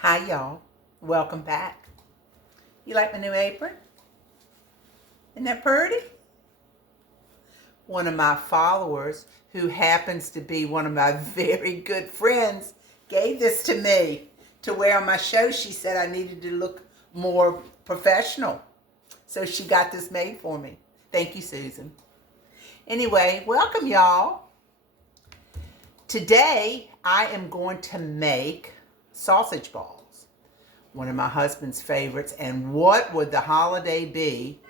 Hi y'all, welcome back. You like my new apron? Isn't that pretty? One of my followers, who happens to be one of my very good friends, gave this to me to wear on my show. She said I needed to look more professional. So she got this made for me. Thank you, Susan. Anyway, welcome y'all. Today I am going to make sausage balls, one of my husband's favorites. And what would the holiday be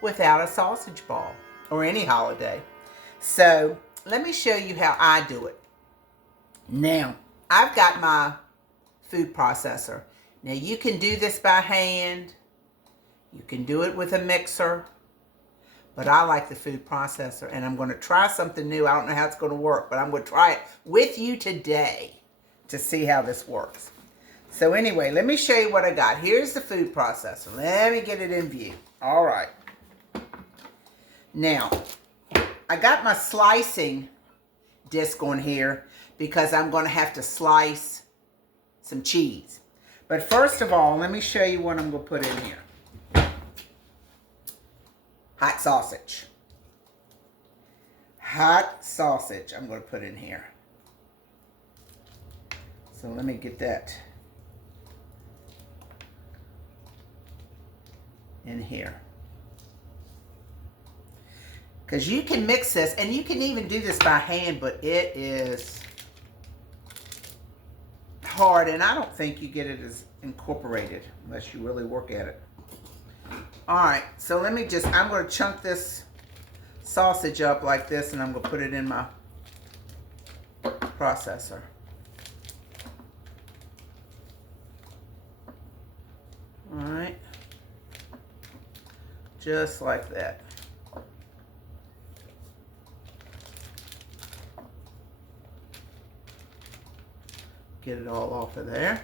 without a sausage ball, or any holiday? So let me show you how I do it. Now, I've got my food processor. Now you can do this by hand, you can do it with a mixer, but I like the food processor, and I'm going to try something new. I don't know how it's going to work, but I'm going to try it with you today to see how this works. So anyway, let me show you what I got. Here's the food processor. Let me get it in view. All right. Now, I got my slicing disc on here because I'm going to have to slice some cheese. But first of all, let me show you what I'm going to put in here. Hot sausage. Hot sausage I'm going to put in here. So let me get that in here. Because you can mix this, and you can even do this by hand, but it is hard, and I don't think you get it as incorporated unless you really work at it. All right, so let me just, I'm going to chunk this sausage up like this, and I'm going to put it in my processor. All right, just like that. Get it all off of there.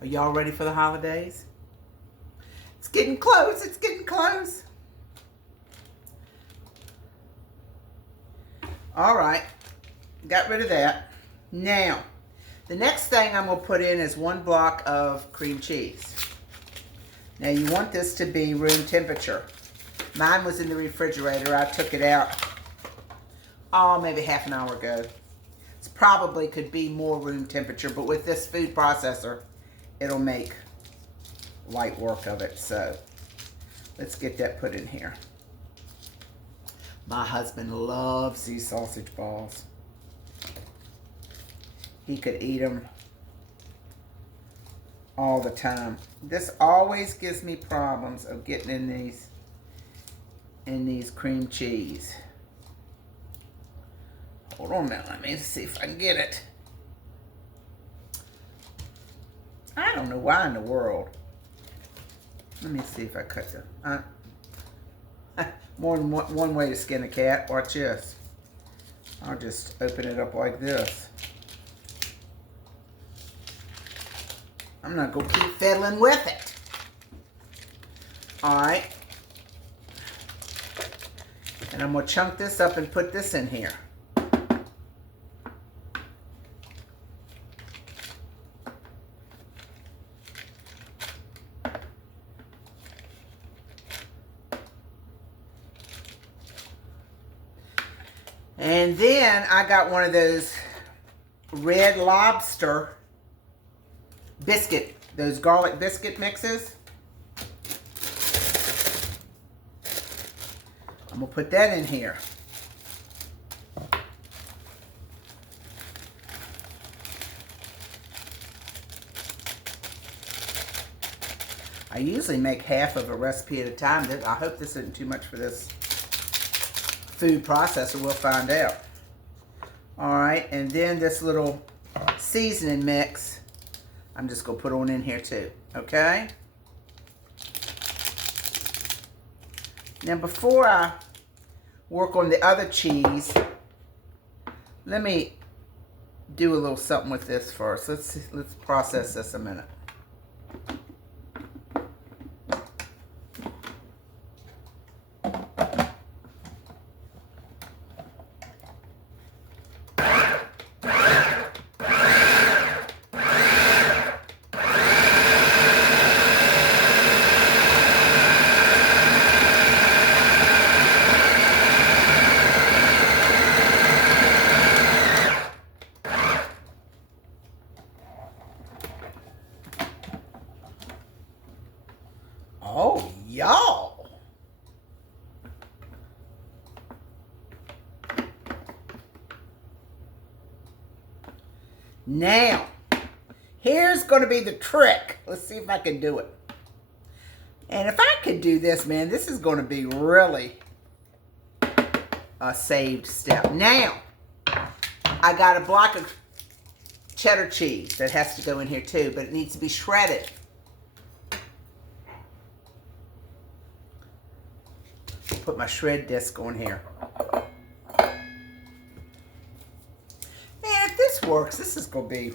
Are y'all ready for the holidays? It's getting close, it's getting close. All right, got rid of that. Now, the next thing I'm gonna put in is 1 block of cream cheese. Now you want this to be room temperature. Mine was in the refrigerator. I took it out, maybe half an hour ago. It probably could be more room temperature, but with this food processor, it'll make light work of it. So let's get that put in here. My husband loves these sausage balls. He could eat them all the time. This always gives me problems of getting in these cream cheese. Hold on now, let me see if I can get it. I don't know why in the world. Let me see if I cut the... more than one way to skin a cat. Watch this. I'll just open it up like this. I'm not going to keep fiddling with it. All right. And I'm going to chunk this up and put this in here. And then I got one of those red Lobster biscuit, those garlic biscuit mixes. I'm going to put that in here. I usually make half of a recipe at a time. I hope this isn't too much for this food processor. We'll find out. All right, and then this little seasoning mix, I'm just going to put on in here too, okay? Now before I work on the other cheese, let me do a little something with this first. Let's process this a minute. Now, here's going to be the trick. Let's see if I can do it. And if I could do this, man, this is going to be really a saved step. Now, I got a block of cheddar cheese that has to go in here too, but it needs to be shredded. Put my shred disc on here. And if this works, this is going to be...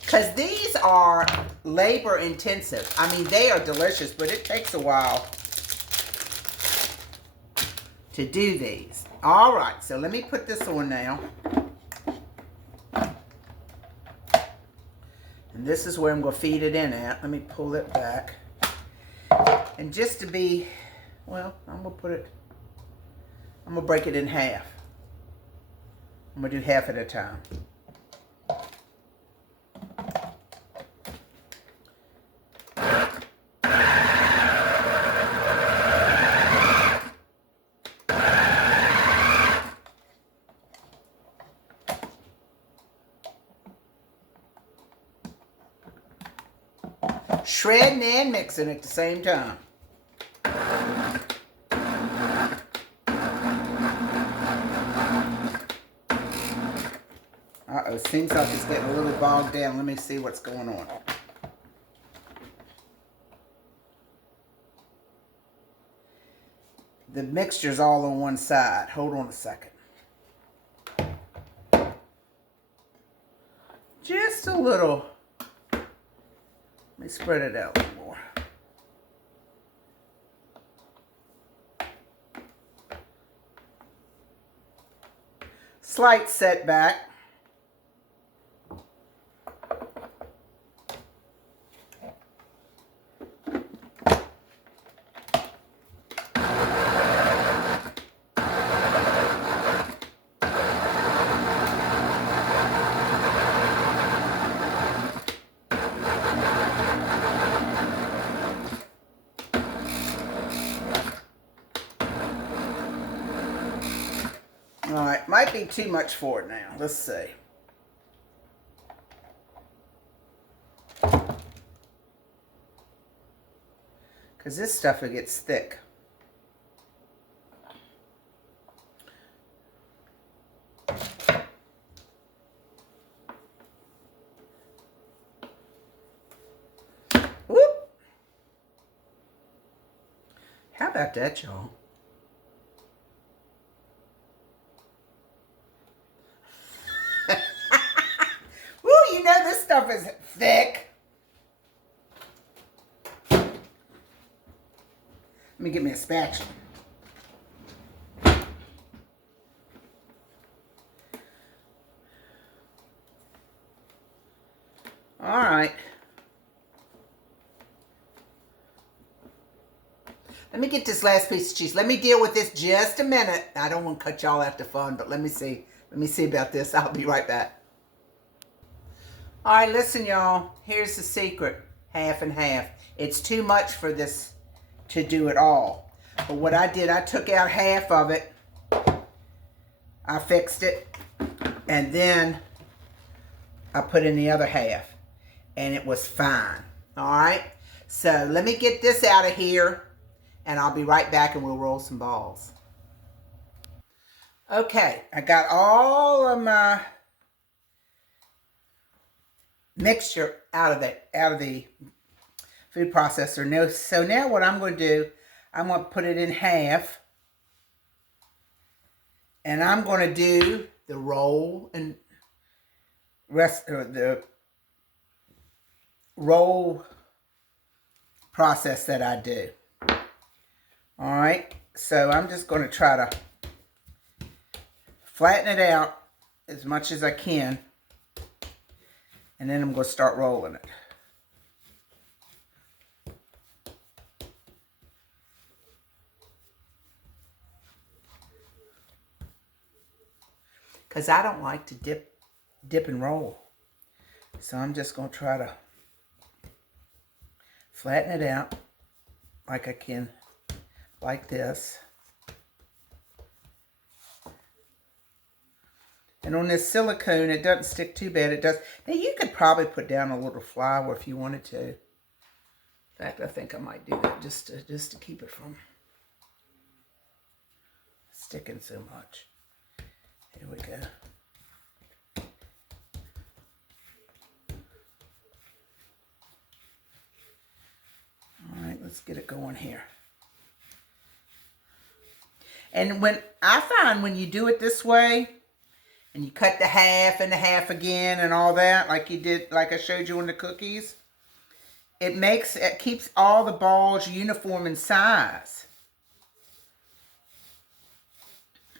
Because these are labor intensive. I mean, they are delicious, but it takes a while to do these. All right, so let me put this on now. And this is where I'm going to feed it in at. Let me pull it back. And just to be, well, I'm going to break it in half. I'm going to do half at a time. Shredding and mixing at the same time. Uh-oh, seems like it's getting a little bogged down. Let me see what's going on. The mixture's all on one side. Hold on a second. Just a little. Let me spread it out a little more. Slight setback. All right, might be too much for it now. Let's see. Because this stuff, it gets thick. Whoop! How about that, y'all? You know this stuff is thick. Let me get me a spatula. All right. Let me get this last piece of cheese. Let me deal with this just a minute. I don't want to cut y'all off the fun, but let me see. Let me see about this. I'll be right back. All right, listen, y'all. Here's the secret. Half and half. It's too much for this to do it all. But what I did, I took out half of it. I fixed it. And then I put in the other half. And it was fine. All right? So let me get this out of here. And I'll be right back and we'll roll some balls. Okay, I got all of my mixture out of the food processor. No, so now what I'm going to do, I'm going to put it in half, and I'm going to do the roll and the roll process that I do. All right, so I'm just going to try to flatten it out as much as I can. And then I'm going to start rolling it. Because I don't like to dip and roll. So I'm just going to try to flatten it out like I can, like this. And on this silicone, it doesn't stick too bad. It does. Now, you could probably put down a little flour if you wanted to. In fact, I think I might do that just to keep it from sticking so much. Here we go. All right, let's get it going here. And I find when you do it this way, and you cut the half and the half again and all that, like you did, like I showed you on the cookies, it keeps all the balls uniform in size.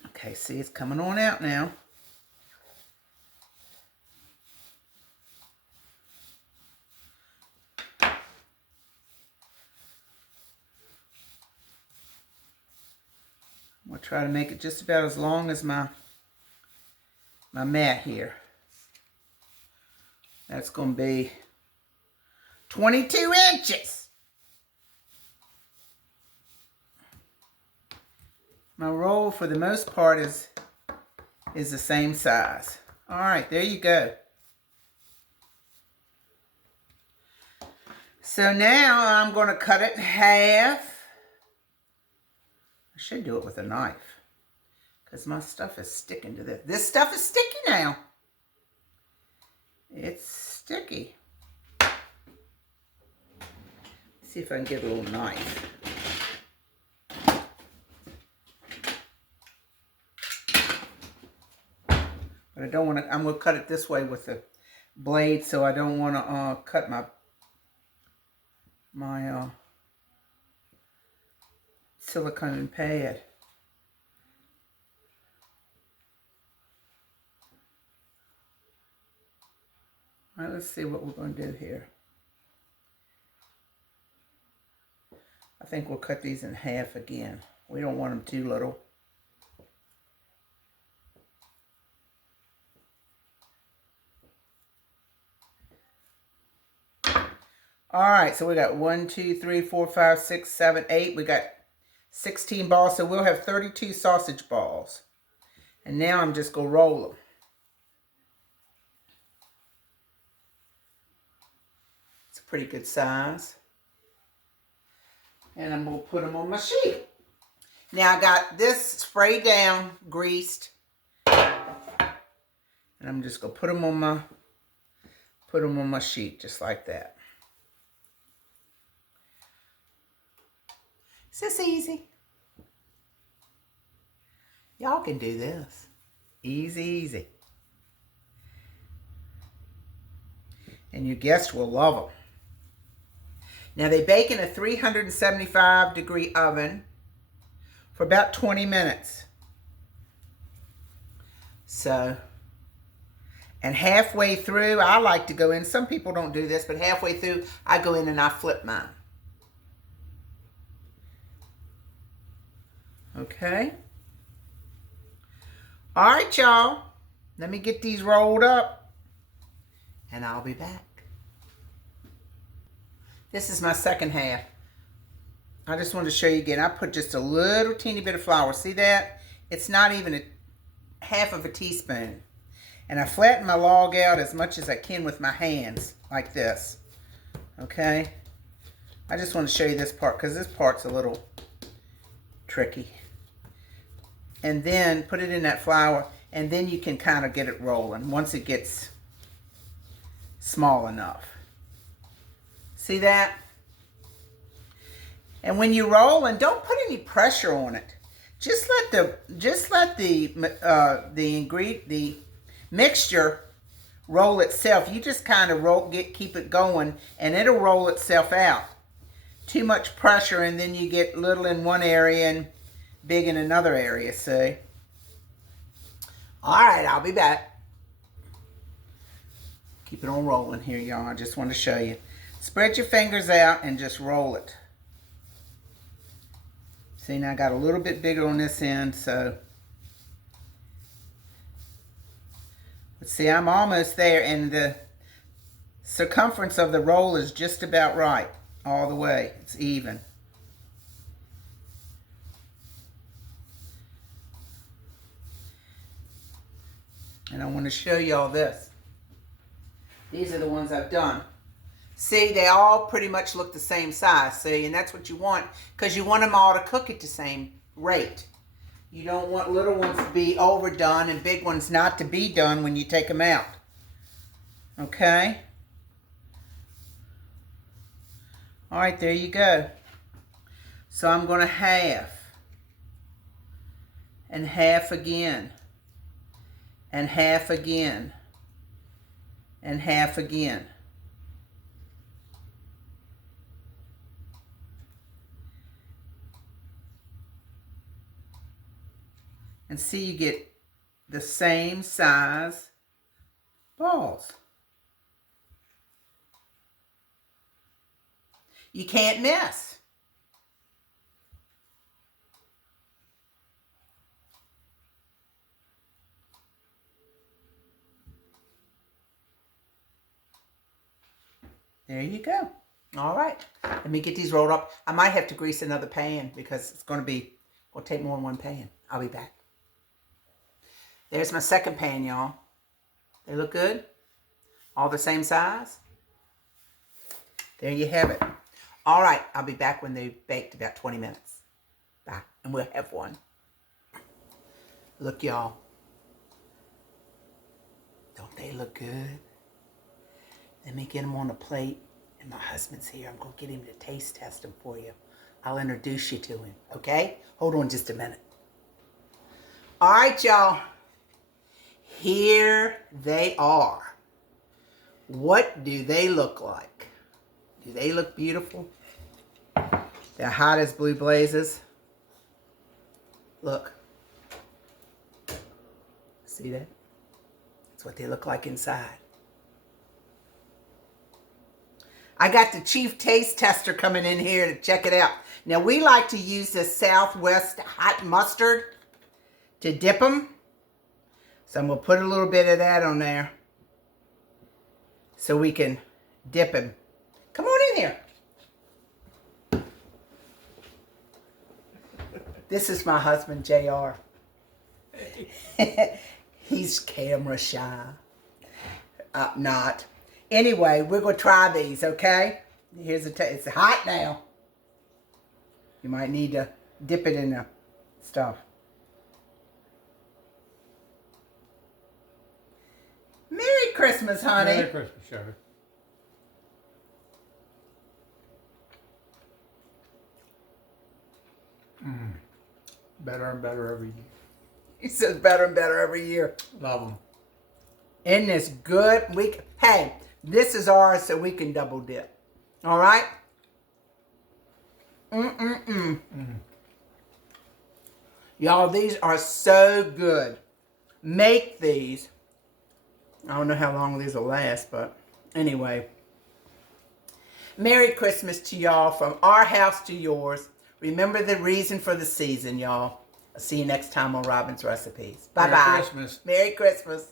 Okay, see, it's coming on out now. I'm going to try to make it just about as long as my mat here. That's going to be 22 inches. My roll, for the most part, is the same size. All right, there you go. So now I'm going to cut it in half. I should do it with a knife because my stuff is sticking to this. This stuff is sticky now. It's sticky. Let's see if I can get a little knife. But I don't want to, I'm going to cut it this way with the blade, so I don't want to cut my silicone pad. All right, let's see what we're going to do here. I think we'll cut these in half again. We don't want them too little. All right, so we got 1, 2, 3, 4, 5, 6, 7, 8. We got 16 balls, so we'll have 32 sausage balls. And now I'm just going to roll them. It's a pretty good size. And I'm going to put them on my sheet. Now I got this sprayed down, greased. And I'm just going to put them on my sheet just like that. Is this easy? Y'all can do this. Easy, easy. And your guests will love them. Now they bake in a 375-degree oven for about 20 minutes. So, and halfway through, I like to go in. Some people don't do this, but halfway through, I go in and I flip mine. Okay. All right, y'all. Let me get these rolled up, and I'll be back. This is my second half. I just wanted to show you again. I put just a little teeny bit of flour. See that? It's not even a half of a teaspoon. And I flatten my log out as much as I can with my hands, like this. Okay? I just want to show you this part, because this part's a little tricky. And then put it in that flour, and then you can kind of get it rolling once it gets small enough. See that? And when you roll, and don't put any pressure on it. Just let the mixture roll itself. You just kind of keep it going, and it'll roll itself out. Too much pressure, and then you get little in one area and big in another area, see? All right, I'll be back. Keep it on rolling here, y'all. I just want to show you. Spread your fingers out and just roll it. See, now I got a little bit bigger on this end, so. Let's see, I'm almost there, and the circumference of the roll is just about right all the way. It's even. And I want to show y'all this. These are the ones I've done. See, they all pretty much look the same size. See, and that's what you want because you want them all to cook at the same rate. You don't want little ones to be overdone and big ones not to be done when you take them out. Okay? All right, there you go. So I'm going to half. And half again. And half again. And half again. And see, you get the same size balls. You can't miss. There you go. All right. Let me get these rolled up. I might have to grease another pan because it's going to take more than one pan. I'll be back. There's my second pan, y'all. They look good? All the same size? There you have it. All right. I'll be back when they've baked about 20 minutes. Bye. And we'll have one. Look, y'all. Don't they look good? Let me get them on a plate. And my husband's here. I'm going to get him to taste test them for you. I'll introduce you to him. Okay? Hold on just a minute. All right, y'all. Here they are. What do they look like? Do they look beautiful? They're hot as blue blazes. Look. See that? That's what they look like inside. I got the chief taste tester coming in here to check it out. Now, we like to use the Southwest hot mustard to dip them. So I'm going to put a little bit of that on there so we can dip him. Come on in here. This is my husband, JR. He's camera shy. Not. Anyway, we're going to try these, okay? Here's a taste. It's hot now. You might need to dip it in the stuff. Merry Christmas, honey. Merry Christmas, Sherry. Better and better every year. He says better and better every year. Love them. Isn't this good? Hey, this is ours so we can double dip. All right? Y'all, these are so good. Make these. I don't know how long these will last, but anyway. Merry Christmas to y'all from our house to yours. Remember the reason for the season, y'all. I'll see you next time on Robin's Recipes. Bye-bye. Merry Christmas. Merry Christmas.